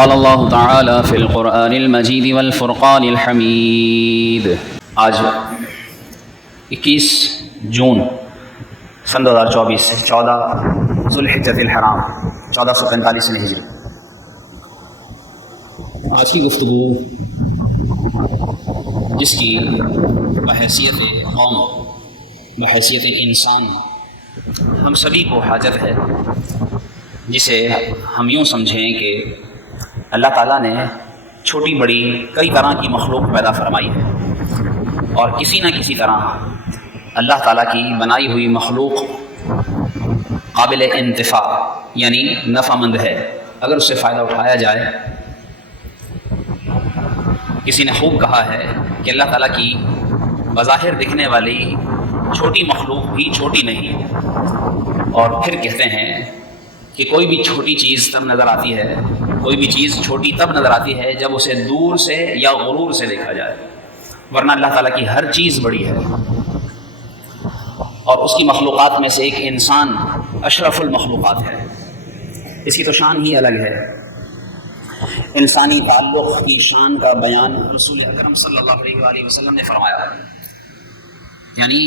قال اللہ تعالی فی القرآن المجید والفرقان الحمید۔ آج 21 جون سن 2024 سے 14 ذوالحجۃ الحرام 1445 ہجری۔ آج کی گفتگو جس کی بحیثیت قوم بحیثیت انسان ہم سبھی کو حاجت ہے، جسے ہم یوں سمجھیں کہ اللہ تعالیٰ نے چھوٹی بڑی کئی طرح کی مخلوق پیدا فرمائی ہے، اور کسی نہ کسی طرح اللہ تعالیٰ کی بنائی ہوئی مخلوق قابل انتفاع یعنی نفع مند ہے اگر اس سے فائدہ اٹھایا جائے۔ کسی نے خوب کہا ہے کہ اللہ تعالیٰ کی بظاہر دکھنے والی چھوٹی مخلوق بھی چھوٹی نہیں، اور پھر کہتے ہیں کہ کوئی بھی چھوٹی چیز تب نظر آتی ہے، کوئی بھی چیز چھوٹی تب نظر آتی ہے جب اسے دور سے یا غرور سے دیکھا جائے، ورنہ اللہ تعالیٰ کی ہر چیز بڑی ہے۔ اور اس کی مخلوقات میں سے ایک انسان اشرف المخلوقات ہے، اس کی تو شان ہی الگ ہے۔ انسانی تعلق کی شان کا بیان رسول اکرم صلی اللہ علیہ وآلہ وسلم نے فرمایا، یعنی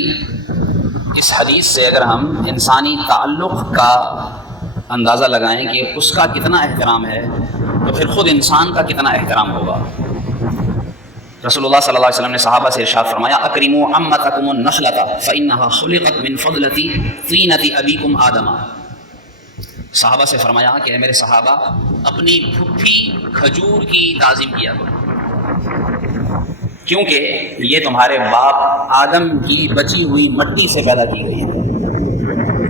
اس حدیث سے اگر ہم انسانی تعلق کا اندازہ لگائیں کہ اس کا کتنا احترام ہے، تو پھر خود انسان کا کتنا احترام ہوگا۔ رسول اللہ صلی اللہ علیہ وسلم نے صحابہ سے ارشاد فرمایا، اکرموا عمتکم النخلۃ فانها خلقت من فضلۃ طینۃ ابیکم آدم۔ صحابہ سے فرمایا کہ اے میرے صحابہ، اپنی پھپھی کھجور کی تعظیم کیا کرو، کیونکہ یہ تمہارے باپ آدم کی بچی ہوئی مٹی سے پیدا کی گئی ہے،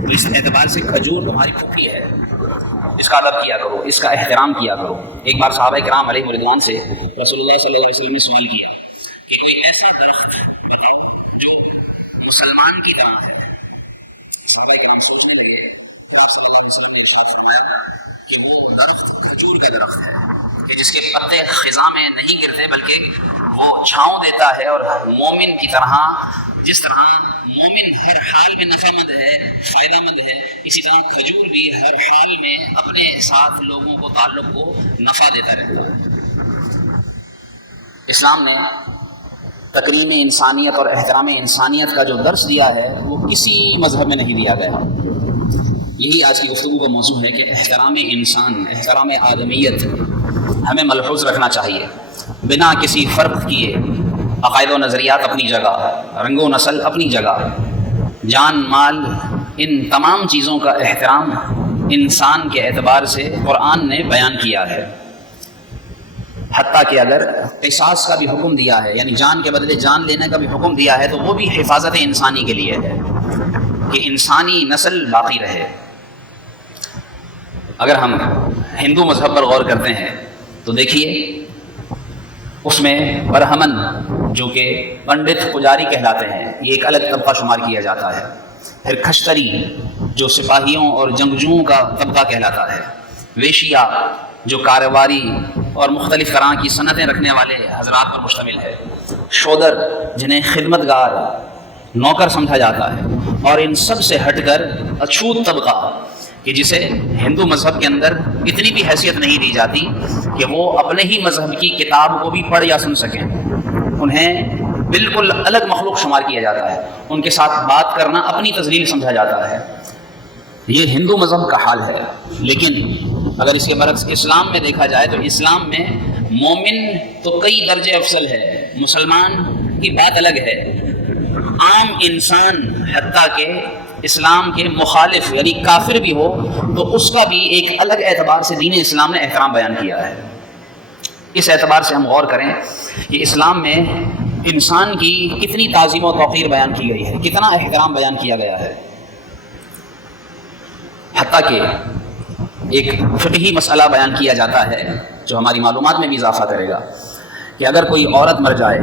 تو اس اعتبار سے کھجور تمہاری پھپھی ہے، اس کا ادب کیا کرو، اس کا احترام کیا کرو۔ ایک بار صحابہ کرام علیہ رضوان سے رسول اللہ صلی اللہ علیہ وسلم نے سوال کیا کہ کوئی ایسا درخت بتاؤ جو مسلمان کی طرح ہے۔ صحابہ کرام سوچنے لگے، آپ صلی اللہ علیہ وسلم نے ارشاد فرمایا کہ وہ درخت کھجور کا درخت ہے کہ جس کے پتے خزاں میں نہیں گرتے بلکہ وہ چھاؤں دیتا ہے، اور مومن کی طرح جس طرح مومن ہر حال میں نفع مند ہے، فائدہ مند ہے، اسی طرح کھجور بھی ہر حال میں اپنے ساتھ لوگوں کو تعلق کو نفع دیتا رہتا ہے۔ اسلام نے تکریم انسانیت اور احترام انسانیت کا جو درس دیا ہے وہ کسی مذہب میں نہیں دیا گیا۔ یہی آج کی گفتگو کا موضوع ہے کہ احترام انسان، احترام آدمیت ہمیں ملحوظ رکھنا چاہیے، بنا کسی فرق کیے۔ عقائد و نظریات اپنی جگہ، رنگ و نسل اپنی جگہ، جان مال، ان تمام چیزوں کا احترام انسان کے اعتبار سے قرآن نے بیان کیا ہے۔ حتیٰ کہ اگر قصاص کا بھی حکم دیا ہے، یعنی جان کے بدلے جان لینے کا بھی حکم دیا ہے، تو وہ بھی حفاظت انسانی کے لیے ہے کہ انسانی نسل باقی رہے۔ اگر ہم ہندو مذہب پر غور کرتے ہیں تو دیکھیے اس میں برہمن جو کہ پنڈت پجاری کہلاتے ہیں، یہ ایک الگ طبقہ شمار کیا جاتا ہے۔ پھر کھشتری جو سپاہیوں اور جنگجوؤں کا طبقہ کہلاتا ہے۔ ویشیا جو کاروباری اور مختلف طرح کی صنعتیں رکھنے والے حضرات پر مشتمل ہے۔ شودر جنہیں خدمتگار نوکر سمجھا جاتا ہے۔ اور ان سب سے ہٹ کر اچھوت طبقہ کہ جسے ہندو مذہب کے اندر اتنی بھی حیثیت نہیں دی جاتی کہ وہ اپنے ہی مذہب کی کتاب کو بھی پڑھ یا سن سکیں، انہیں بالکل الگ مخلوق شمار کیا جاتا ہے، ان کے ساتھ بات کرنا اپنی تذلیل سمجھا جاتا ہے۔ یہ ہندو مذہب کا حال ہے۔ لیکن اگر اس کے برعکس اسلام میں دیکھا جائے تو اسلام میں مومن تو کئی درجے افضل ہے، مسلمان کی بات الگ ہے، عام انسان حتیٰ کہ اسلام کے مخالف یعنی کافر بھی ہو تو اس کا بھی ایک الگ اعتبار سے دین اسلام نے احترام بیان کیا ہے۔ اس اعتبار سے ہم غور کریں کہ اسلام میں انسان کی کتنی تعظیم و توقیر بیان کی گئی ہے، کتنا احترام بیان کیا گیا ہے۔ حتیٰ کہ ایک فقہی مسئلہ بیان کیا جاتا ہے جو ہماری معلومات میں بھی اضافہ کرے گا کہ اگر کوئی عورت مر جائے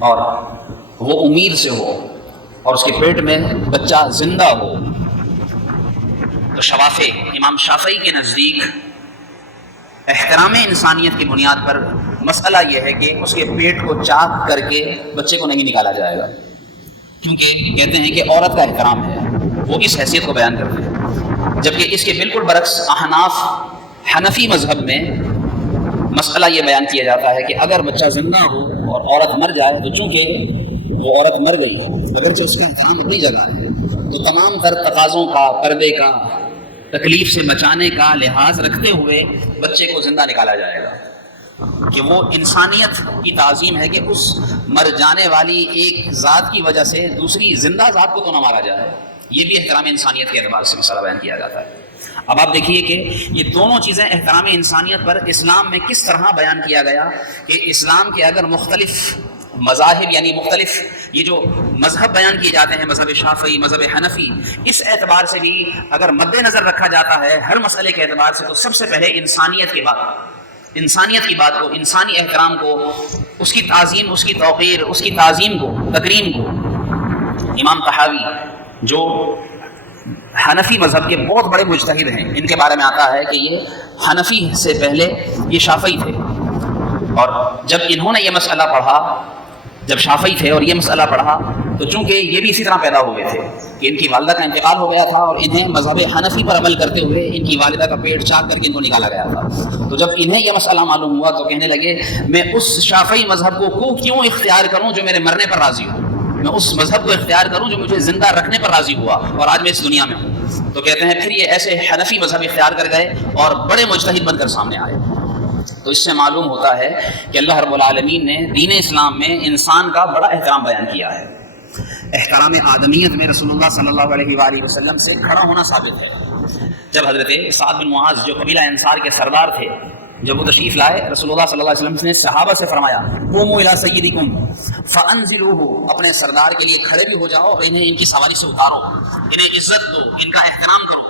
اور وہ امید سے ہو اور اس کے پیٹ میں بچہ زندہ ہو، تو شوافع امام شافعی کے نزدیک احترام انسانیت کی بنیاد پر مسئلہ یہ ہے کہ اس کے پیٹ کو چاک کر کے بچے کو نہیں نکالا جائے گا، کیونکہ کہتے ہیں کہ عورت کا احترام ہے، وہ اس حیثیت کو بیان کرتے ہیں۔ جبکہ اس کے بالکل برعکس احناف حنفی مذہب میں مسئلہ یہ بیان کیا جاتا ہے کہ اگر بچہ زندہ ہو اور عورت مر جائے تو چونکہ وہ عورت مر گئی اگرچہ اس کا احترام اپنی جگہ ہے تو تمام تر تقاضوں کا، پردے کا، تکلیف سے بچانے کا لحاظ رکھتے ہوئے بچے کو زندہ نکالا جائے گا، کہ وہ انسانیت کی تعظیم ہے کہ اس مر جانے والی ایک ذات کی وجہ سے دوسری زندہ ذات کو تو نہ مارا جائے۔ یہ بھی احترام انسانیت کے اعتبار سے مسئلہ بیان کیا جاتا ہے۔ اب آپ دیکھیے کہ یہ دونوں چیزیں احترام انسانیت پر اسلام میں کس طرح بیان کیا گیا کہ اسلام کے اگر مختلف مذاہب یعنی مختلف یہ جو مذہب بیان کیے جاتے ہیں، مذہب شافعی، مذہب حنفی، اس اعتبار سے بھی اگر مد نظر رکھا جاتا ہے ہر مسئلے کے اعتبار سے تو سب سے پہلے انسانیت کی بات کو، انسانی احترام کو، اس کی تعظیم، اس کی توقیر، اس کی تعظیم کو، تکریم کو۔ امام طحاوی جو حنفی مذہب کے بہت بڑے مجتہد ہیں، ان کے بارے میں آتا ہے کہ یہ حنفی سے پہلے یہ شافعی تھے، اور جب انہوں نے یہ مسئلہ پڑھا، جب شافعی تھے اور یہ مسئلہ پڑھا تو چونکہ یہ بھی اسی طرح پیدا ہوئے تھے کہ ان کی والدہ کا انتقال ہو گیا تھا اور انہیں مذہب حنفی پر عمل کرتے ہوئے ان کی والدہ کا پیٹ چاک کر کے ان کو نکالا گیا تھا۔ تو جب انہیں یہ مسئلہ معلوم ہوا تو کہنے لگے میں اس شافعی مذہب کو کیوں اختیار کروں جو میرے مرنے پر راضی ہو، میں اس مذہب کو اختیار کروں جو مجھے زندہ رکھنے پر راضی ہوا اور آج میں اس دنیا میں ہوں۔ تو کہتے ہیں پھر یہ ایسے حنفی مذہب اختیار کر گئے اور بڑے مجتہد بن کر سامنے آئے۔ تو اس سے معلوم ہوتا ہے کہ اللہ رب العالمین نے دین اسلام میں انسان کا بڑا احترام بیان کیا ہے۔ احترام آدمیت میں رسول اللہ صلی اللہ علیہ وآلہ وسلم سے کھڑا ہونا ثابت ہے۔ جب حضرت سعد بن معاذ جو قبیلہ انصار کے سردار تھے، جب وہ تشریف لائے، رسول اللہ صلی اللہ علیہ وسلم نے صحابہ سے فرمایا قوموا الی سیدکم فانزلوہ، اپنے سردار کے لیے کھڑے بھی ہو جاؤ اور انہیں ان کی سواری سے اتارو، انہیں عزت دو، ان کا احترام کرو۔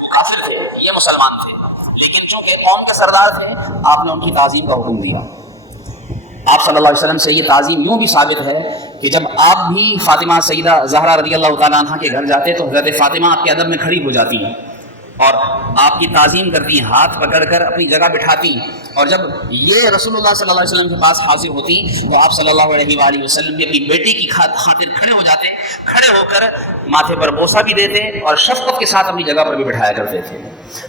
وہ کافر تھے، یہ مسلمان تھے، لیکن چونکہ قوم کے سردار تھے آپ نے ان کی تعظیم کا حکم دیا۔ آپ صلی اللہ علیہ وسلم سے یہ تعظیم یوں بھی ثابت ہے کہ جب آپ بھی فاطمہ سیدہ زہرا رضی اللہ تعالیٰ عنہ کے گھر جاتے تو حضرت فاطمہ آپ کے ادب میں کھڑی ہو جاتی ہیں اور آپ کی تعظیم کرتی ہیں، ہاتھ پکڑ کر اپنی جگہ بٹھاتی، اور جب یہ رسول اللہ صلی اللہ علیہ وسلم کے پاس حاضر ہوتی تو آپ صلی اللہ علیہ وآلہ وسلم بھی اپنی بیٹی کی خاطر کھڑے ہو جاتے، کھڑے ہو کر ماتھے پر بوسہ بھی دیتے اور شفقت کے ساتھ اپنی جگہ پر بھی بٹھایا کرتے تھے۔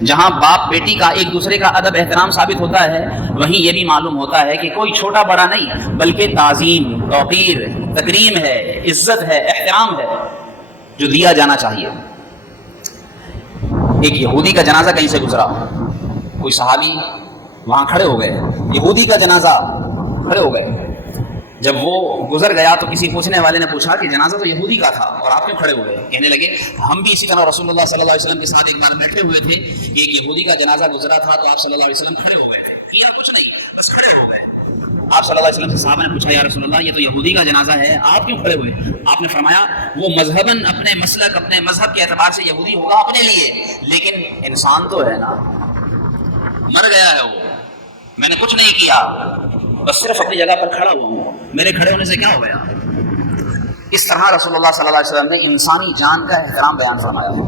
جہاں باپ بیٹی کا ایک دوسرے کا ادب احترام ثابت ہوتا ہے، وہیں یہ بھی معلوم ہوتا ہے کہ کوئی چھوٹا بڑا نہیں بلکہ تعظیم، توقیر، تکریم ہے، عزت ہے، احترام ہے جو دیا جانا چاہیے۔ ایک یہودی کا جنازہ کہیں سے گزرا، کوئی صحابی وہاں کھڑے ہو گئے، یہودی کا جنازہ، کھڑے ہو گئے۔ جب وہ گزر گیا تو کسی پوچھنے والے نے پوچھا کہ جنازہ تو یہودی کا تھا اور آپ کیوں کھڑے ہوئے؟ کہنے لگے ہم بھی اسی طرح رسول اللہ صلی اللہ علیہ وسلم کے ساتھ ایک بار بیٹھے ہوئے تھے کہ ایک یہودی کا جنازہ گزرا تھا تو آپ صلی اللہ علیہ وسلم کھڑے ہو گئے تھے، کیا کچھ نہیں، بس کھڑے ہو گئے۔ آپ صلی اللہ علیہ وسلم سے صحابہ نے پوچھا یا رسول اللہ یہ تو یہودی کا جنازہ ہے، آپ کیوں کھڑے ہوئے؟ آپ نے فرمایا وہ مذہباً اپنے مسلک، اپنے مذہب کے اعتبار سے یہودی ہوگا اپنے لیے، لیکن انسان تو ہے نا، مر گیا ہے وہ، میں نے کچھ نہیں کیا، بس صرف اپنی جگہ پر کھڑا ہوا ہوں، میرے کھڑے ہونے سے کیا ہو گیا؟ اس طرح رسول اللہ صلی اللہ علیہ وسلم نے انسانی جان کا احترام بیان فرمایا ہے۔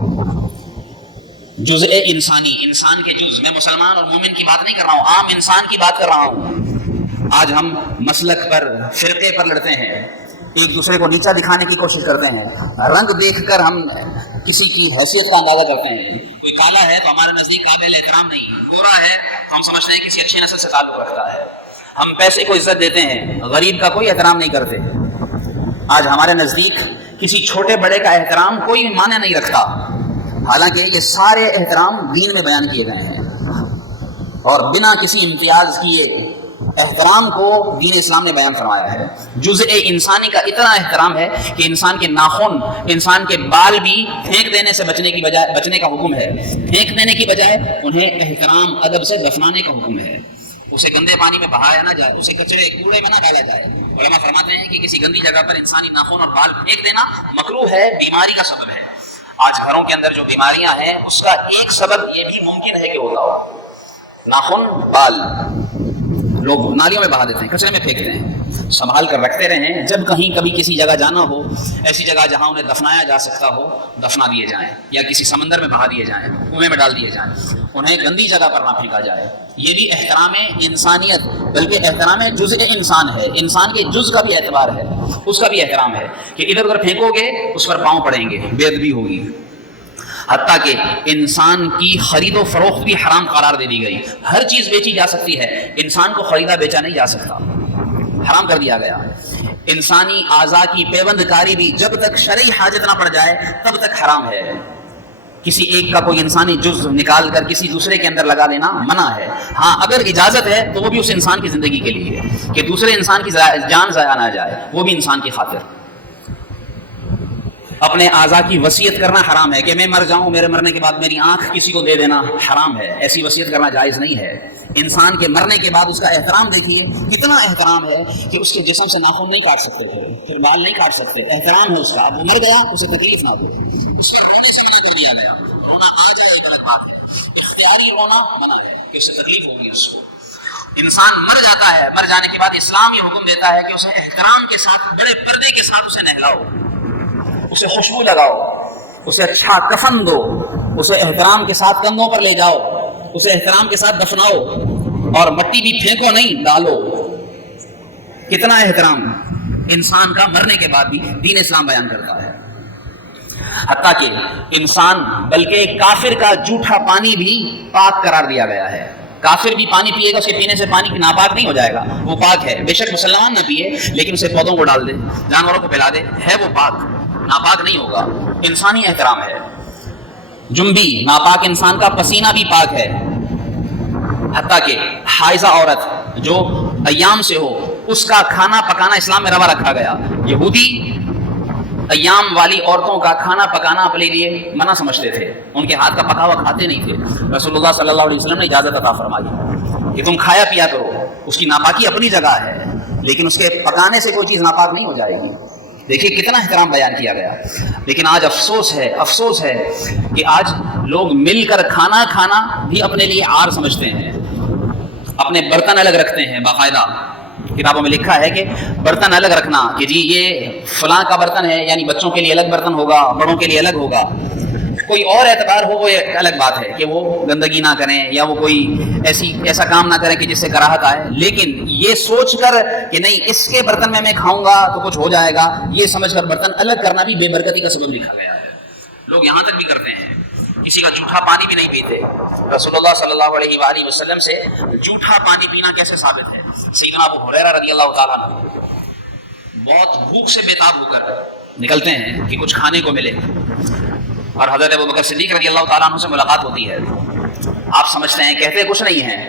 جزء انسانی، انسان کے جز، میں مسلمان اور مومن کی بات نہیں کر رہا ہوں، عام انسان کی بات کر رہا ہوں۔ آج ہم مسلک پر، فرقے پر لڑتے ہیں، ایک دوسرے کو نیچا دکھانے کی کوشش کرتے ہیں، رنگ دیکھ کر ہم کسی کی حیثیت کا اندازہ کرتے ہیں۔ کوئی کالا ہے تو ہمارے نزدیک قابل احترام نہیں، گورا ہے تو ہم سمجھتے ہیں کسی اچھی نسل سے تعلق رکھتا ہے، ہم پیسے کو عزت دیتے ہیں، غریب کا کوئی احترام نہیں کرتے۔ آج ہمارے نزدیک کسی چھوٹے بڑے کا احترام کوئی معنی نہیں رکھتا، حالانکہ یہ سارے احترام دین میں بیان کیے گئے ہیں اور بنا کسی امتیاز کیے احترام کو دین اسلام نے بیان فرمایا ہے۔ جزء انسانی کا اتنا احترام ہے کہ انسان کے ناخن، انسان کے بال بھی پھینک دینے سے بچنے کا حکم ہے، پھینک دینے کی بجائے انہیں احترام ادب سے دفنانے کا حکم ہے۔ اسے گندے پانی میں بہایا نہ جائے، اسے کچڑے کوڑے میں نہ ڈالا جائے۔ علماء فرماتے ہیں کہ کسی گندی جگہ پر انسانی ناخن اور بال پھینک دینا مکروہ ہے، بیماری کا سبب ہے۔ آج گھروں کے اندر جو بیماریاں ہیں اس کا ایک سبب یہ بھی ممکن ہے کہ ہوتا ہو، ناخن، بال لوگ نالیوں میں بہا دیتے ہیں، کچرے میں پھینکتے ہیں۔ سنبھال کر رکھتے رہیں، جب کہیں کبھی کسی جگہ جانا ہو، ایسی جگہ جہاں انہیں دفنایا جا سکتا ہو، دفنا دیے جائیں، یا کسی سمندر میں بہا دیے جائیں، کنویں میں ڈال دیے جائیں، انہیں گندی جگہ پر نہ پھینکا جائے۔ یہ بھی احترام انسانیت، بلکہ احترام جزء انسان ہے، انسان کے جز کا بھی اعتبار ہے، اس کا بھی احترام ہے کہ ادھر ادھر پھینکو گے اس پر پاؤں پڑیں گے، بے ادبی ہوگی۔ حتیٰ کہ انسان کی خرید و فروخت بھی حرام قرار دے دی گئی. ہر چیز بیچی جا سکتی ہے، انسان کو خریدا بیچا نہیں جا سکتا، حرام کر دیا گیا. انسانی اعضاء کی پیوند کاری بھی جب تک شرعی حاجت نہ پڑ جائے تب تک حرام ہے. کسی ایک کا کوئی انسانی جز نکال کر کسی دوسرے کے اندر لگا دینا منع ہے. ہاں اگر اجازت ہے تو وہ بھی اس انسان کی زندگی کے لیے ہے کہ دوسرے انسان کی جان ضائع نہ جائے، وہ بھی انسان کی خاطر. اپنے اعضاء کی وصیت کرنا حرام ہے کہ میں مر جاؤں، میرے مرنے کے بعد میری آنکھ کسی کو دے دینا حرام ہے. ایسی وصیت کرنا جائز نہیں ہے. انسان کے مرنے کے بعد اس کا احترام دیکھیے، کتنا احترام ہے کہ اس کے جسم سے ناخن نہیں کاٹ سکتے تھے، پھر بال نہیں کاٹ سکتے. احترام ہے اس کا. اب وہ مر گیا، اسے تکلیف نہ دے. اختیاری رونا منع ہے کہ اسے تکلیف ہوگی اس کو. انسان مر جاتا ہے، مر جانے کے بعد اسلام یہ حکم دیتا ہے کہ اسے احترام کے ساتھ، بڑے پردے کے ساتھ اسے نہلاؤ، اسے خوشبو لگاؤ، اسے اچھا کفن دو، اسے احترام کے ساتھ کندھوں پر لے جاؤ، اسے احترام کے ساتھ دفناؤ، اور مٹی بھی پھینکو نہیں، ڈالو. کتنا احترام انسان کا مرنے کے بعد بھی دین اسلام بیان کرتا ہے. حتیٰ کہ انسان بلکہ کافر کا جھوٹا پانی بھی پاک قرار دیا گیا ہے. کافر بھی پانی پیے گا، اس کے پینے سے پانی ناپاک نہیں ہو جائے گا، وہ پاک ہے. بے شک مسلمان نہ پیے لیکن اسے پودوں کو ڈال دے، جانوروں کو پلا دے، ہے وہ پاک، ناپاک نہیں ہوگا. انسانی احترام ہے. جنبی ناپاک انسان کا پسینہ بھی پاک ہے. حتیٰ کہ حائضہ عورت جو ایام سے ہو، اس کا کھانا پکانا اسلام میں روا رکھا گیا. یہودی ایام والی عورتوں کا کھانا پکانا اپنے لیے منع سمجھتے تھے، ان کے ہاتھ کا پکا ہوا کھاتے نہیں تھے. رسول اللہ صلی اللہ علیہ وسلم نے اجازت عطا فرمائی کہ تم کھایا پیا کرو. اس کی ناپاکی اپنی جگہ ہے لیکن اس کے پکانے سے کوئی چیز ناپاک نہیں ہو جائے گی. دیکھیے کتنا احترام بیان کیا گیا. لیکن آج افسوس ہے کہ آج لوگ مل کر کھانا بھی اپنے لیے عار سمجھتے ہیں. اپنے برتن الگ رکھتے ہیں. باقاعدہ کتابوں میں لکھا ہے کہ برتن الگ رکھنا، کہ جی یہ فلاں کا برتن ہے، یعنی بچوں کے لیے الگ برتن ہوگا، بڑوں کے لیے الگ ہوگا. کوئی اور اعتبار ہو وہ ایک الگ بات ہے کہ وہ گندگی نہ کریں یا وہ کوئی ایسا کام نہ کریں کہ جس سے کراہت آئے. لیکن یہ سوچ کر کہ نہیں اس کے برتن میں کھاؤں گا تو کچھ ہو جائے گا، یہ سمجھ کر برتن الگ کرنا بھی بے برکتی کا سبب لکھا گیا ہے. لوگ یہاں تک بھی کرتے ہیں، کسی کا جھوٹا پانی بھی نہیں پیتے. رسول اللہ صلی اللہ علیہ وآلہ وسلم سے جھوٹا پانی پینا کیسے ثابت ہے؟ سیدنا ابو ہریرہ رضی اللہ تعالیٰ عنہ بہت بھوک سے بیتاب ہو کر نکلتے ہیں کہ کچھ کھانے کو ملے، اور حضرت ابوبکر صدیق رضی اللہ تعالیٰ عنہ سے ملاقات ہوتی ہے. آپ سمجھتے ہیں کہتے کچھ نہیں ہیں،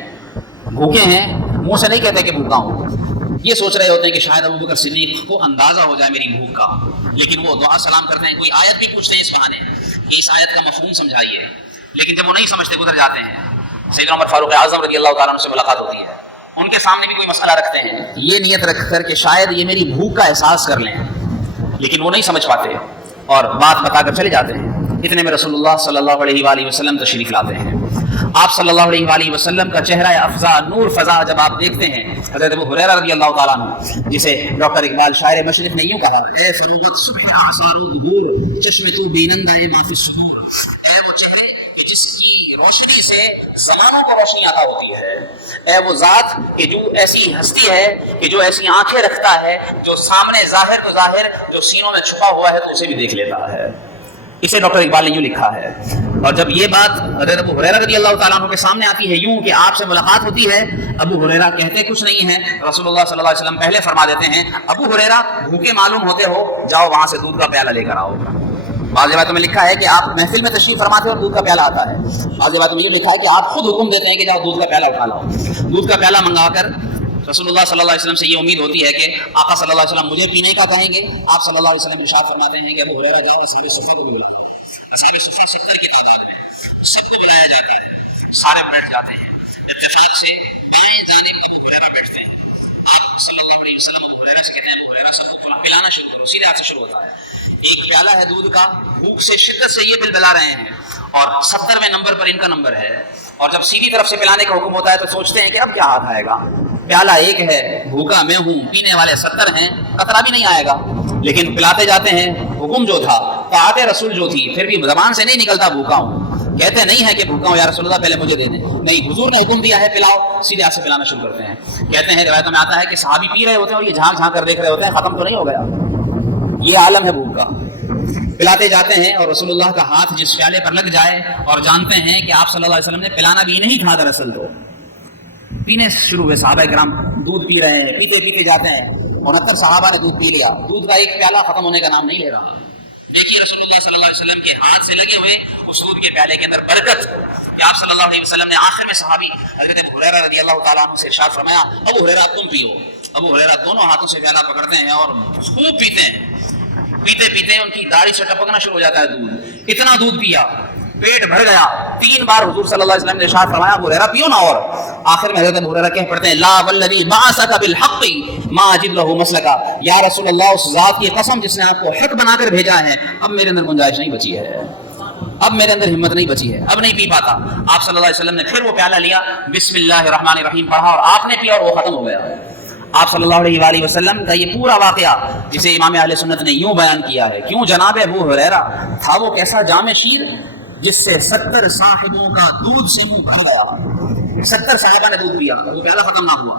بھوکے ہیں، منہ سے نہیں کہتے کہ بھوکا ہوں. یہ سوچ رہے ہوتے ہیں کہ شاید ابوبکر صدیق کو اندازہ ہو جائے میری بھوک کا، لیکن وہ دعا سلام کرتے ہیں. کوئی آیت بھی پوچھتے ہیں اس بہانے کہ اس آیت کا مفہوم سمجھائیے، لیکن جب وہ نہیں سمجھتے گزر جاتے ہیں. سیدنا عمر فاروق اعظم رضی اللہ تعالیٰ عنہ سے ملاقات ہوتی ہے، ان کے سامنے بھی کوئی مسئلہ رکھتے ہیں یہ نیت رکھ کر کہ شاید یہ میری بھوک کا احساس کر لیں، لیکن وہ نہیں سمجھ پاتے اور بات بتا کر چلے جاتے ہیں. اتنے میں رسول اللہ صلی اللہ علیہ وآلہ وسلم تشریف لاتے ہیں. آپ صلی اللہ علیہ وآلہ وسلم کا چہرہ افزا، نور فضا جب آپ دیکھتے ہیں، حضرت ابو ہریرہ رضی اللہ تعالیٰ عنہ جسے ڈاکٹر اقبال شاعر مشرق نے یوں کہا، اے فروغت صبح آثار و ظہور چشم تو بینندہ ما فی الصدور، اے وہ چہرے جس کی روشنی سے زمانوں کو روشنی عطا ہوتی ہے، اے وہ ذات کہ جو ایسی ہستی ہے کہ جو ایسی آنکھیں رکھتا ہے، جو سامنے ظاہر تو ظاہر، جو سینوں میں چھپا ہوا ہے تو اسے بھی دیکھ لیتا ہے. اسے ڈاکٹر اقبال نے یوں لکھا ہے. اور جب یہ بات حضرت ابو ہریرہ رضی اللہ تعالیٰ عنہ کے سامنے آتی ہے یوں کہ آپ سے ملاقات ہوتی ہے، ابو ہریرہ کہتے کچھ نہیں ہیں. رسول اللہ صلی اللہ علیہ وسلم پہلے فرما دیتے ہیں، ابو ہریرہ بھوکے معلوم ہوتے ہو، جاؤ وہاں سے دودھ کا پیالہ لے کر آؤ. بعض روایتوں میں لکھا ہے کہ آپ محفل میں تشریف فرماتے ہو اور دودھ کا پیالہ آتا ہے. بعض روایتوں میں یہ لکھا ہے کہ آپ خود حکم دیتے ہیں کہ جاؤ دودھ کا پیالہ اٹھا لاؤ. دودھ کا پیالہ منگا کر رسول اللہ صلی اللہ علیہ وسلم سے یہ امید ہوتی ہے کہ آقا صلی اللہ علیہ وسلم مجھے پینے کا کہیں گے. آپ صلی اللہ علیہ وسلم ارشاد فرماتے ہیں کہ ابو ہریرہ جاؤ اصحاب صفے کو بلاؤ. اصحاب صفے 70 کی تعداد میں صفت بلایا جاتا ہے، سارے بیٹھ جاتے ہیں. اتفاق سے پہلے جانب ابو ہریرہ بیٹھتے ہیں. آپ صلی اللہ علیہ وسلم ابو ہریرہ سے کہتے ہیں ابو ہریرہ سب کو پلانا شروع کرو. سیدھے ہاتھ سے شروع ہوتا ہے. ایک پیالہ ہے دودھ کا، بھوک سے شدت سے یہ بلبلا رہے ہیں اور 70ویں نمبر پر ان کا نمبر ہے. اور جب سیدھی طرف سے پلانے کا حکم ہوتا ہے تو سوچتے ہیں کہ اب کیا ہاتھ آئے گا. پیالہ ایک ہے، بھوکا میں ہوں، پینے والے 70 ہیں، قطرہ بھی نہیں آئے گا. لیکن پلاتے جاتے ہیں. حکم جو تھا، طاعت رسول جو تھی، پھر بھی زبان سے نہیں نکلتا بھوکا ہوں. کہتے نہیں ہے کہ بھوکا ہوں یا رسول اللہ پہلے مجھے دے دیں. نہیں، حضور نے حکم دیا ہے پلاؤ. سیدھے ہاتھ سے پلانا شروع کرتے ہیں. کہتے ہیں روایتوں میں آتا ہے کہ صحابی پی رہے ہوتے ہیں اور یہ جھانک جھانک کر دیکھ رہے ہوتے ہیں ختم تو نہیں ہو گیا. یہ عالم ہے بھوک کا. پلاتے جاتے ہیں اور رسول اللہ کا ہاتھ جس پیالے پر لگ جائے اور جانتے ہیں کہ آپ صلی اللہ علیہ وسلم نے پلانا بھی نہیں تھا، دراصل تو پینے شروع ہوئے، صحابہ کرام دودھ پی رہے ہیں، پیتے پیتے جاتے ہیں، 69 صحابہ نے دودھ پی لیا، دودھ کا ایک پیالہ ختم ہونے کا نام نہیں لے رہا۔ دیکھیے رسول اللہ صلی اللہ علیہ وسلم کے ہاتھ سے لگے ہوئے اس دودھ کے پیالے کے اندر برکت کہ آپ صلی اللہ علیہ وسلم نے آخر میں صحابی حضرت ابو ہریرہ رضی اللہ تعالیٰ عنہ سے ارشاد فرمایا، ابو ہریرہ تم پیو۔ ابو ہریرہ دونوں ہاتھوں سے پیالہ پکڑتے ہیں اور خوب پیتے ہیں، پیتے پیتے ان کی داڑھی سے ٹپکنا شروع ہو جاتا ہے دودھ، اتنا دودھ پیا، پیٹ بھر گیا۔ 3 بار حضور صلی اللہ علیہ وسلم نے ارشاد فرمایا ابو ہریرہ پیو نا، اور آخر میں حضرت ابو ہریرہ کہہ پڑتے ہیں لا والذی بعثک بالحق ما اجد له مسلکا، یا رسول اللہ اس ذات کی قسم جس نے آپ کو حق بنا کر بھیجا ہے، اب میرے اندر گنجائش نہیں بچی ہے، اب میرے اندر ہمت نہیں بچی ہے، اب نہیں پی پاتا۔ آپ صلی اللہ علیہ وسلم نے پھر وہ پیالہ لیا، بسم اللہ الرحمن الرحیم پڑھا اور آپ نے پیا اور وہ ختم ہو گیا۔ آپ صلی اللہ علیہ وآلہ وسلم کا یہ پورا واقعہ جسے امام اہل سنت نے یوں بیان کیا ہے، کیوں جناب ابو ہریرہ تھا وہ کیسا جام شیر جس سے 70 صاحبوں کا دودھ سے منہ بھر گیا، 70 صحابہ نے دودھ پیا، وہ پیالہ ختم نہ ہوا،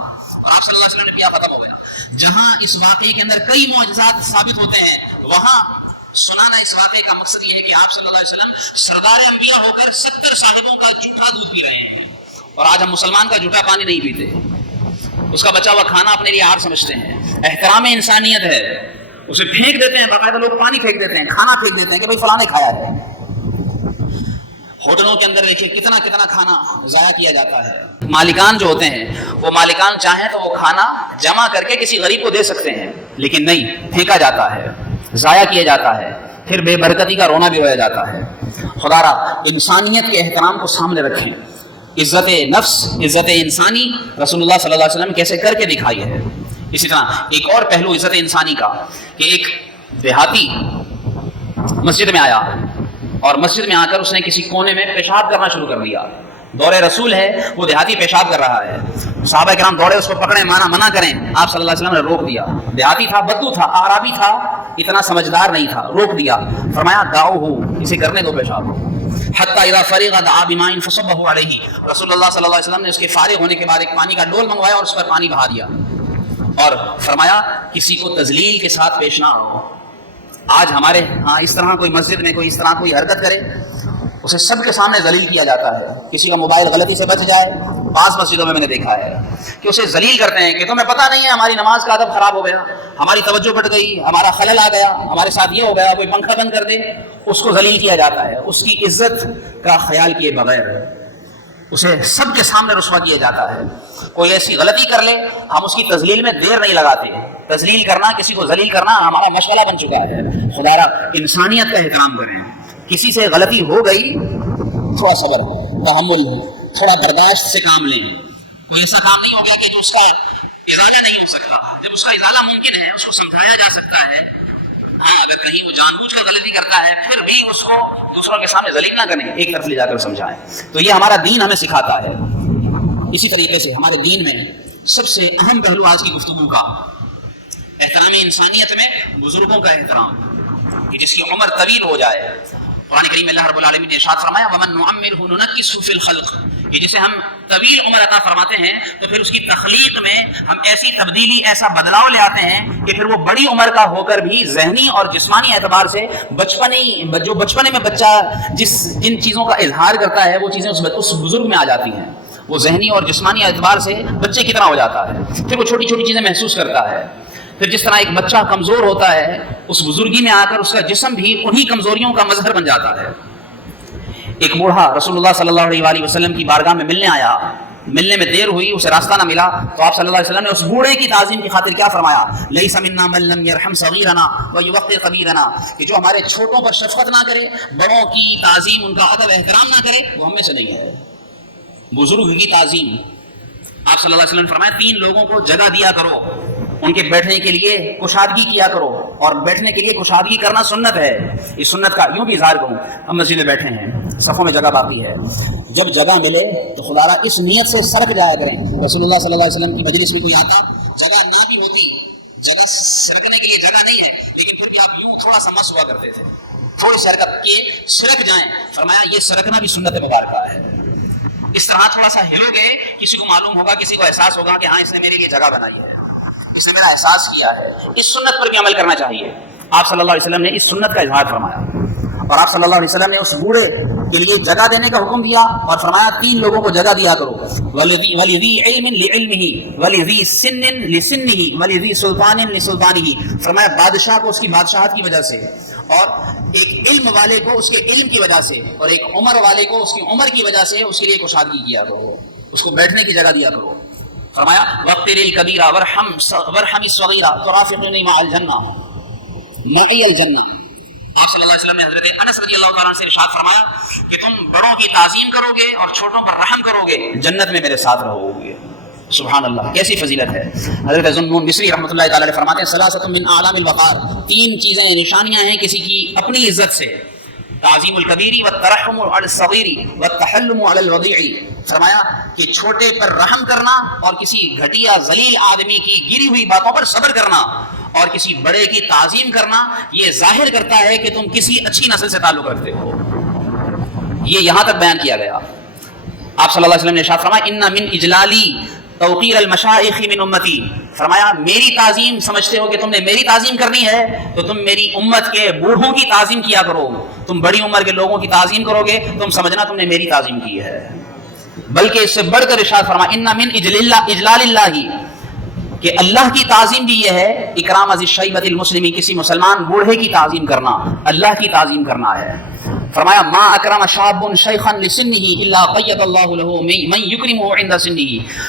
آپ صلی اللہ علیہ وسلم نے پیا، ختم ہو گیا۔ جہاں اس واقعے کے اندر کئی معجزات ثابت ہوتے ہیں، وہاں سنانا اس واقعے کا مقصد یہ ہے کہ آپ صلی اللہ علیہ وسلم سردار انبیاء ہو کر 70 صاحبوں کا جھوٹا دودھ پی رہے ہیں، اور آج ہم مسلمان کا جھوٹا پانی نہیں پیتے، اس کا بچا ہوا کھانا اپنے لیے آر سمجھتے ہیں۔ احترام انسانیت ہے، اسے پھینک دیتے ہیں، باقاعدہ لوگ پانی پھینک دیتے ہیں، کھانا پھینک دیتے ہیں کہ بھائی فلاں نے کھایا ہے۔ ہوٹلوں کے اندر دیکھیے کتنا کتنا کھانا ضائع کیا جاتا ہے۔ مالکان جو ہوتے ہیں وہ مالکان چاہیں تو وہ کھانا جمع کر کے کسی غریب کو دے سکتے ہیں، لیکن نہیں، پھینکا جاتا ہے، ضائع کیا جاتا ہے، پھر بے برکتی کا رونا بھی ہو جاتا ہے۔ خدا را انسانیت کے احترام کو سامنے رکھیں، عزت نفس، عزت انسانی رسول اللہ صلی اللہ علیہ وسلم کیسے کر کے دکھائی ہے۔ اسی طرح ایک اور پہلو عزت انسانی کا کہ ایک دیہاتی مسجد میں آیا اور مسجد میں آ کر اس نے کسی کونے میں پیشاب کرنا شروع کر دیا۔ دور رسول ہے، وہ دیہاتی پیشاب کر رہا ہے، صحابہ کرام دوڑے اس کو پکڑیں، منع کریں، آپ صلی اللہ علیہ وسلم نے روک دیا۔ دیہاتی تھا، بدو تھا، اعرابی تھا، اتنا سمجھدار نہیں تھا، روک دیا، فرمایا دعوہ، اسے کرنے دو پیشاب۔ حتی اذا فرغ دعا بماء فصبه علیہ، رسول اللہ صلی اللہ علیہ وسلم نے اس کے فارغ ہونے کے بعد ایک پانی کا ڈول منگوایا اور اس پر پانی بہا دیا اور فرمایا کسی کو تذلیل کے ساتھ پیش نہ آؤ۔ آج ہمارے ہاں اس طرح کوئی مسجد میں کوئی اس طرح کوئی حرکت کرے، اسے سب کے سامنے ذلیل کیا جاتا ہے۔ کسی کا موبائل غلطی سے بچ جائے، بعض مسجدوں میں نے دیکھا ہے کہ اسے ذلیل کرتے ہیں کہ تمہیں پتہ نہیں ہے ہماری نماز کا ادب خراب ہو گیا، ہماری توجہ بٹ گئی، ہمارا خلل آ گیا، ہمارے ساتھ یہ ہو گیا، کوئی پنکھا بند کر دے، اس کو ذلیل کیا جاتا ہے، اس کی عزت کا خیال کیے بغیر اسے سب کے سامنے رسوا کیا جاتا ہے۔ کوئی ایسی غلطی کر لے، ہم اس کی تذلیل میں دیر نہیں لگاتے۔ تذلیل کرنا، کسی کو ذلیل کرنا ہمارا مشغلہ بن چکا ہے۔ خدا را انسانیت کا احترام کریں، کسی سے غلطی ہو گئی، تھوڑا صبر، تحمل، تھوڑا برداشت سے کام لیں۔ کوئی ایسا کام نہیں ہو گیا کہ اس کا ازالہ نہیں ہو سکتا، جب اس کا ازالہ ممکن ہے، اس کو سمجھایا جا سکتا ہے۔ ہاں، اگر کہیں وہ جان بوجھ کر غلطی کرتا ہے پھر بھی اس کو دوسروں کے سامنے ذلیل نہ کریں، ایک طرف لے جا کر سمجھائیں۔ تو یہ ہمارا دین ہمیں سکھاتا ہے۔ اسی طریقے سے ہمارے دین میں سب سے اہم پہلو آج کی گفتگو کا احترام انسانیت میں بزرگوں کا احترام، کہ جس کی عمر طویل ہو جائے۔ قرآن کریم میں اللہ رب العالمین نے ارشاد فرمایا وَمَن نُعَمِّرْهُ نُنَكِّسْهُ فِي الْخَلْقِ، کہ جسے ہم طویل عمر عطا فرماتے ہیں تو پھر اس کی تخلیق میں ہم ایسی تبدیلی، ایسا بدلاؤ لے آتے ہیں کہ پھر وہ بڑی عمر کا ہو کر بھی ذہنی اور جسمانی اعتبار سے جو بچپنے میں بچہ جن چیزوں کا اظہار کرتا ہے وہ چیزیں اس بزرگ میں آ جاتی ہیں، وہ ذہنی اور جسمانی اعتبار سے بچے کی طرح ہو جاتا ہے، پھر وہ چھوٹی چھوٹی چیزیں محسوس کرتا ہے۔ پھر جس طرح ایک بچہ کمزور ہوتا ہے، اس بزرگی میں آ کر اس کا جسم بھی انہی کمزوریوں کا مظہر بن جاتا ہے۔ ایک بوڑھا رسول اللہ صلی اللہ علیہ وآلہ وسلم کی بارگاہ میں ملنے آیا، ملنے میں دیر ہوئی، اسے راستہ نہ ملا، تو آپ صلی اللہ علیہ وسلم نے اس بوڑھے کی تعظیم کی خاطر کیا فرمایا؟ لیس منا من لم یرحم صغیرنا ویوقر کبیرنا، کہ جو ہمارے چھوٹوں پر شفقت نہ کرے، بڑوں کی تعظیم، ان کا ادب احترام نہ کرے، وہ ہم میں سے نہیں ہے۔ بزرگ کی تعظیم، آپ صلی اللہ علیہ وسلم نے فرمایا 3 لوگوں کو جگہ دیا کرو، ان کے بیٹھنے کے لیے کشادگی کیا کرو، اور بیٹھنے کے لیے کشادگی کرنا سنت ہے۔ اس سنت کا یوں بھی اظہار کروں، ہم مسجد میں بیٹھے ہیں، صفوں میں جگہ باقی ہے، جب جگہ ملے تو خدا را اس نیت سے سرک جایا کریں۔ رسول اللہ صلی اللہ علیہ وسلم کی مجلس میں کوئی آتا، جگہ نہ بھی ہوتی، جگہ سرکنے کے لیے جگہ نہیں ہے، لیکن پھر بھی آپ یوں تھوڑا سا مس ہوا کرتے تھے، تھوڑی سی حرکت کے سرک جائیں، فرمایا یہ سرکنا بھی سنت مبارکہ ہے۔ اس طرح تھوڑا سا ہلو گے، کسی کو معلوم ہوگا، کسی کو احساس ہوگا کہ ہاں اس نے میرے لیے جگہ بنائی ہے، اس نے میرا احساس کیا ہے۔ اس سنت پر بھی عمل کرنا چاہیے۔ آپ صلی اللہ علیہ وسلم نے اس سنت کا اظہار فرمایا۔ اور آپ صلی اللہ علیہ وسلم نے اس بوڑھے کے لیے جگہ دینے کا حکم دیا اور فرمایا 3 لوگوں کو جگہ دیا کرو، وَلِذِي عِلْمٍ لِعِلْمِهِ وَلِذِي سِنٍ لِسِنِّهِ وَلِذِي سُلْطَانٍ لِسُلْطَانِهِ، فرمایا بادشاہ کو اس کی بادشاہت کی وجہ سے، اور ایک علم والے کو اس کے علم کی وجہ سے، اور ایک عمر والے کو اس کی عمر کی وجہ سے اس کے لیے کشادگی کیا کرو، اس کو بیٹھنے کی جگہ دیا کرو۔ فرمایا وَقْتِرِ الْكَبِيرَ وَارْحَمِ الصَّغِيرَ تُرَافِقُنِي مَعَ الْجَنَّةِ مَعِيَ الْجَنَّةِ۔ آپ صلی اللہ علیہ وسلم نے حضرت انس رضی اللہ تعالیٰ عنہ سے ارشاد فرمایا کہ تم بڑوں کی تعظیم کرو گے اور چھوٹوں پر رحم کرو گے، جنت میں میرے ساتھ رہو گے۔ سبحان اللہ، کیسی فضیلت ہے۔ حضرت ذنون مصری رحمۃ اللہ تعالیٰ علیہ فرماتے ہیں ثلاثۃ من اعلام الوقار، 3 چیزیں نشانیاں ہیں کسی کی اپنی عزت سے، تعظیم الکبیری والترحم علی الصغیر والتحلم علی الوضیع، فرمایا کہ چھوٹے پر رحم کرنا اور کسی گھٹیا ذلیل آدمی کی گری ہوئی باتوں پر صبر کرنا اور کسی بڑے کی تعظیم کرنا، یہ ظاہر کرتا ہے کہ تم کسی اچھی نسل سے تعلق رکھتے ہو۔ یہ یہاں تک بیان کیا گیا۔ آپ صلی اللہ علیہ وسلم نے ارشاد فرمایا ان من اجلالی توقیر المشائخ من امتی، فرمایا میری تعظیم سمجھتے ہو کہ تم نے میری تعظیم کرنی ہے تو تم میری امت کے بوڑھوں کی تعظیم کیا کرو، تم بڑی عمر کے لوگوں کی تعظیم کرو گے تم سمجھنا تم نے میری تعظیم کی ہے۔ بلکہ اس سے بڑھ کر ارشاد فرمایا ان من اجلال اللہ، کہ اللہ کی تعظیم بھی یہ ہے اکرام ذی الشیبۃ المسلم، کسی مسلمان بوڑھے کی تعظیم کرنا، اللہ کی تعظیم کرنا ہے۔ فرمایا ما اکرم شاب شیخا لسنہ الا قید اللہ له من یکرمہ عند سنہ،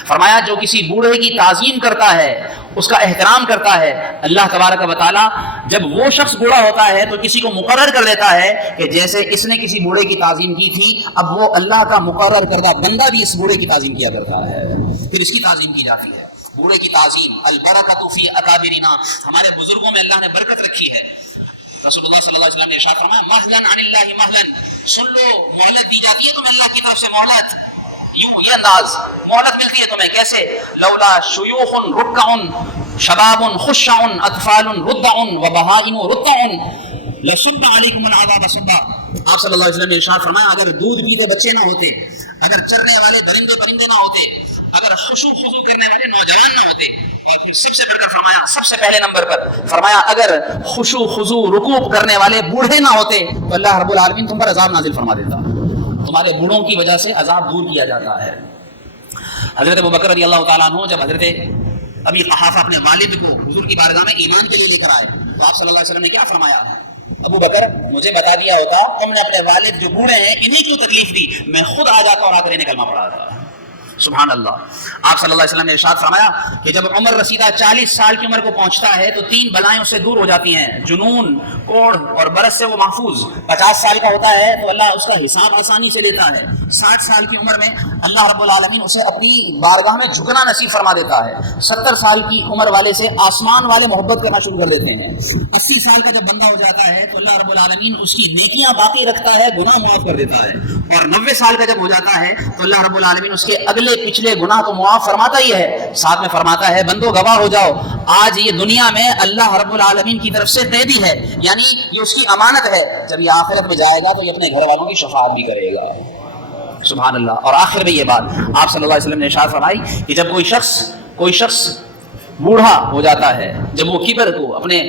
فرمایا جو کسی بوڑھے کی تعظیم کرتا ہے، اس کا احترام کرتا ہے، اللہ تبارک و تعالی جب وہ شخص بوڑھا ہوتا ہے تو کسی کو مقرر کر دیتا ہے کہ جیسے اس نے کسی بوڑھے کی تعظیم کی تھی، اب وہ اللہ کا مقرر کردہ بندہ بھی اس بوڑھے کی تعظیم کیا کرتا ہے، پھر اس کی تعظیم کی جاتی ہے۔ بوڑھے کی تعظیم، البرکۃ فی اکابرنا، ہمارے بزرگوں میں اللہ نے برکت رکھی ہے۔ رسول اللہ صلی اللہ علیہ وسلم نے ارشاد فرمایا مہلا عن اللہ مہلا، سن لو مہلت دی جاتی ہے تمہیں اللہ کی طرف سے مہلت، یوں یہ انداز مہلت ملتی ہے تمہیں، کیسے؟ لولا شیوخ رکع شباب خشع اطفال ردع وبہائم رتع لصب علیکم العذاب صبا۔ آپ صلی اللہ علیہ وسلم نے ارشاد فرمایا اگر دودھ پیتے بچے نہ ہوتے، اگر چرنے والے درندے پرندے نہ ہوتے، اگر خشوع خضوع کرنے والے نوجوان نہ ہوتے، اور پھر سب سے بڑھ کر فرمایا سب سے پہلے نمبر پر فرمایا اگر خشوع خضوع رکوع کرنے والے بوڑھے نہ ہوتے تو اللہ رب العالمین تم پر عذاب نازل فرما دیتا، تمہارے بوڑھوں کی وجہ سے عذاب دور کیا جاتا ہے۔ حضرت ابوبکر رضی اللہ تعالیٰ عنہ جب حضرت ابی قحافہ اپنے والد کو حضور کی بارگاہ میں ایمان کے لیے لے کر آئے تو آپ صلی اللہ علیہ وسلم نے کیا فرمایا؟ ابو بکر مجھے بتا دیا ہوتا تم نے اپنے والد جو بوڑھے ہیں انہیں کیوں تکلیف دی، میں خود آ جاتا اور آ کر انہیں کلمہ پڑھا تھا۔ سبحان اللہ۔ آپ صلی اللہ علیہ وسلم نے ارشاد فرمایا کہ جب عمر رسیدہ 40 سال کی عمر کو پہنچتا ہے تو 3 بلائیں اس سے دور ہو جاتی ہیں، جنون، کوڑھ اور برس سے وہ محفوظ۔ 50 سال کا ہوتا ہے تو اللہ اس کا حساب آسانی سے لیتا ہے، 60 سال کی عمر میں اللہ رب العالمین اسے اپنی بارگاہ میں جھکنا نصیب فرما دیتا ہے، 70 سال کی عمر والے سے آسمان والے محبت کرنا شروع کر دیتے ہیں، 80 سال کا جب بندہ ہو جاتا ہے تو اللہ رب العالمین اس کی نیکیاں باقی رکھتا ہے، گناہ معاف کر دیتا ہے، اور 90 سال کا جب ہو جاتا ہے تو اللہ رب العالمین اس کے اگلے پچھلے گناہ تو معاف فرماتا ہی ہے، ساتھ میں فرماتا ہے بندو گواہ ہو جاؤ آج یہ دنیا میں اللہ رب العالمین کی طرف سے قیدی ہے، یعنی یہ اس کی امانت ہے، جب یہ آخرت میں جائے گا تو یہ اپنے گھر والوں کی شفاعت بھی کرے گا۔ سبحان اللہ۔ اور آخر میں یہ بات آپ صلی اللہ علیہ وسلم نے ارشاد فرمائی کہ جب کوئی شخص بوڑھا ہو جاتا ہے، جب وہ کبر کو اپنے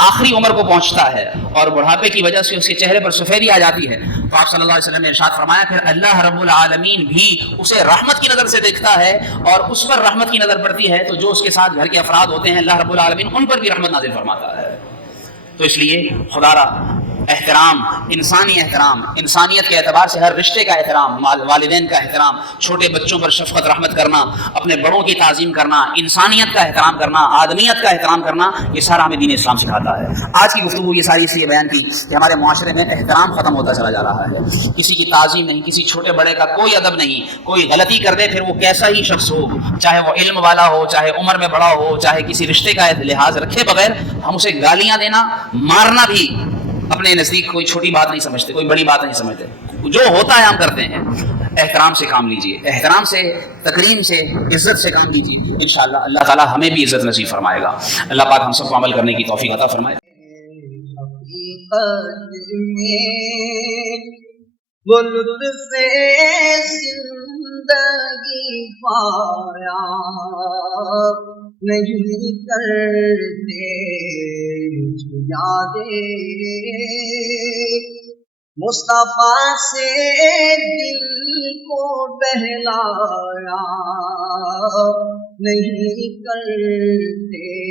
آخری عمر کو پہنچتا ہے اور بڑھاپے کی وجہ سے اس کے چہرے پر سفیدی آ جاتی ہے تو آپ صلی اللہ علیہ وسلم نے ارشاد فرمایا پھر اللہ رب العالمین بھی اسے رحمت کی نظر سے دیکھتا ہے اور اس پر رحمت کی نظر پڑتی ہے تو جو اس کے ساتھ گھر کے افراد ہوتے ہیں اللہ رب العالمین ان پر بھی رحمت نازل فرماتا ہے۔ تو اس لیے خدا را احترام، انسانیت کے اعتبار سے ہر رشتے کا احترام، والدین کا احترام، چھوٹے بچوں پر شفقت رحمت کرنا، اپنے بڑوں کی تعظیم کرنا، انسانیت کا احترام کرنا، آدمیت کا احترام کرنا، یہ سارا ہمیں دین اسلام سکھاتا ہے۔ آج کی گفتگو یہ ساری اس لیے بیان کی کہ ہمارے معاشرے میں احترام ختم ہوتا چلا جا رہا ہے، کسی کی تعظیم نہیں، کسی چھوٹے بڑے کا کوئی ادب نہیں، کوئی غلطی کر دے پھر وہ کیسا ہی شخص ہو، چاہے وہ علم والا ہو، چاہے عمر میں بڑا ہو، چاہے کسی رشتے کا لحاظ رکھے بغیر ہم اسے گالیاں دینا، مارنا بھی اپنے نزدیک کوئی چھوٹی بات نہیں سمجھتے، کوئی بڑی بات نہیں سمجھتے، جو ہوتا ہے ہم کرتے ہیں۔ احترام سے کام لیجئے، احترام سے، تکریم سے، عزت سے کام لیجئے، انشاءاللہ اللہ تعالی ہمیں بھی عزت نصیب فرمائے گا۔ اللہ پاک ہم سب کو عمل کرنے کی توفیق عطا فرمائے۔ وہ لطف زندگی پایا نہیں کرتے یادیں مصطفیٰ سے دل کو بہلایا نہیں کرتے